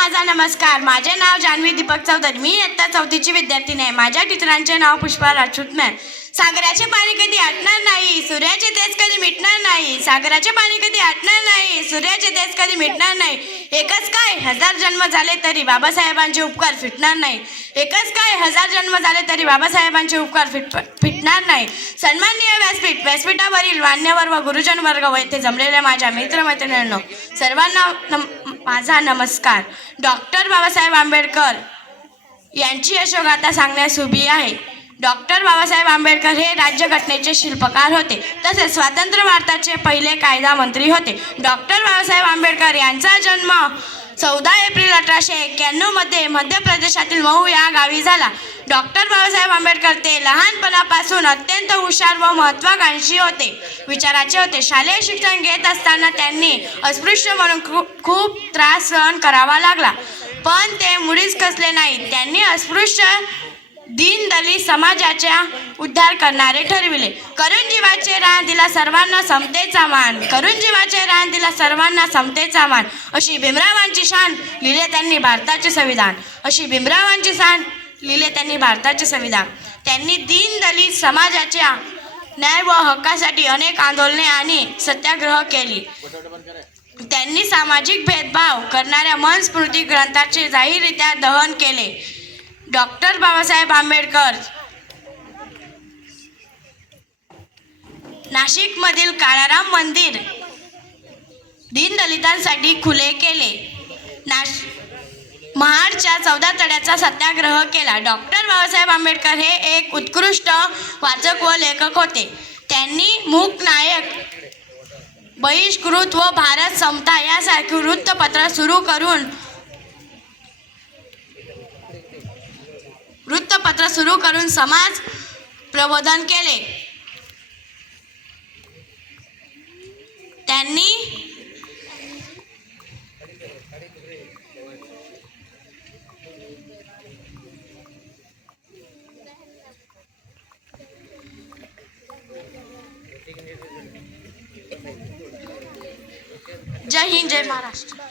माझा नमस्कार. माझे नाव जान्हवी दीपक चौधरी. मी इयत्ता 4ची विद्यार्थिनी आहे. माझ्या टीचरांचे नाव पुष्पा राजपूत मॅम. सागराचे पाणी कधी आटणार नाही, सूर्याचे तेज कधी मिटणार नाही. सागराचे पाणी कधी आटणार नाही, सूर्याचे तेज कधी मिटणार नाही. एकच काय 1000 जन्म झाले तरी बाबासाहेबांचे उपकार फिटणार नाही. एकच काय 1000 जन्म झाले तरी बाबासाहेबांचे उपकार फिटणार नाही. सन्माननीय व्यासपीठावरील मान्यवर व गुरुजन वर्ग व येथे जमलेल्या माझ्या मित्रमैत्रिणींनो, सर्वांना माझा नमस्कार. डॉक्टर बाबासाहेब आंबेडकर यांची यशोगाथा सांगण्यास उभी आहे. डॉक्टर बाबासाहेब आंबेडकर हे राज्यघटनेचे शिल्पकार होते, तसेच स्वतंत्र भारताचे पहिले कायदा मंत्री होते. डॉक्टर बाबासाहेब आंबेडकर यांचा जन्म 14 एप्रिल 1891 मध्ये मध्य प्रदेशातील मऊ या गावी झाला. डॉक्टर बाबासाहेब आंबेडकर ते लहानपणापासून अत्यंत हुशार व महत्त्वाकांक्षी होते, विचाराचे होते. शालेय शिक्षण घेत असताना त्यांनी अस्पृश्य म्हणून खूप त्रास सहन करावा लागला, पण ते मुळीच खचले नाही. त्यांनी अस्पृश्य दीनदलित समाजाचा उद्धार करणारे ठरविले. करून जीवाचे रान दिला सर्वांना समतेचा मान, करून जीवाचे रान दिला सर्वांना समतेचा मान, अशी भीमरावांची शान लिहिले त्यांनी भारताचे संविधान. अशी भीमरावांची शान लिहिले त्यांनी भारताचे संविधान. त्यांनी दीनदलित समाजाच्या न्याय व हक्कासाठी अनेक आंदोलने आणि सत्याग्रह केली. त्यांनी सामाजिक भेदभाव करणाऱ्या मनुस्मृती ग्रंथाचे जाहीररित्या दहन केले. डॉक्टर बाबासाहेब आंबेडकर नाशिकमधील काळाराम मंदिर दीनदलितांसाठी खुले केले. महाडच्या 14 तळ्याचा सत्याग्रह केला. डॉक्टर बाबासाहेब आंबेडकर हे एक उत्कृष्ट वाचक व लेखक होते. त्यांनी मूक नायक, बहिष्कृत व भारत समता यासारखी वृत्तपत्र सुरू करून समाज प्रबोधन केले. त्यांनी जय हिंद, जय महाराष्ट्र.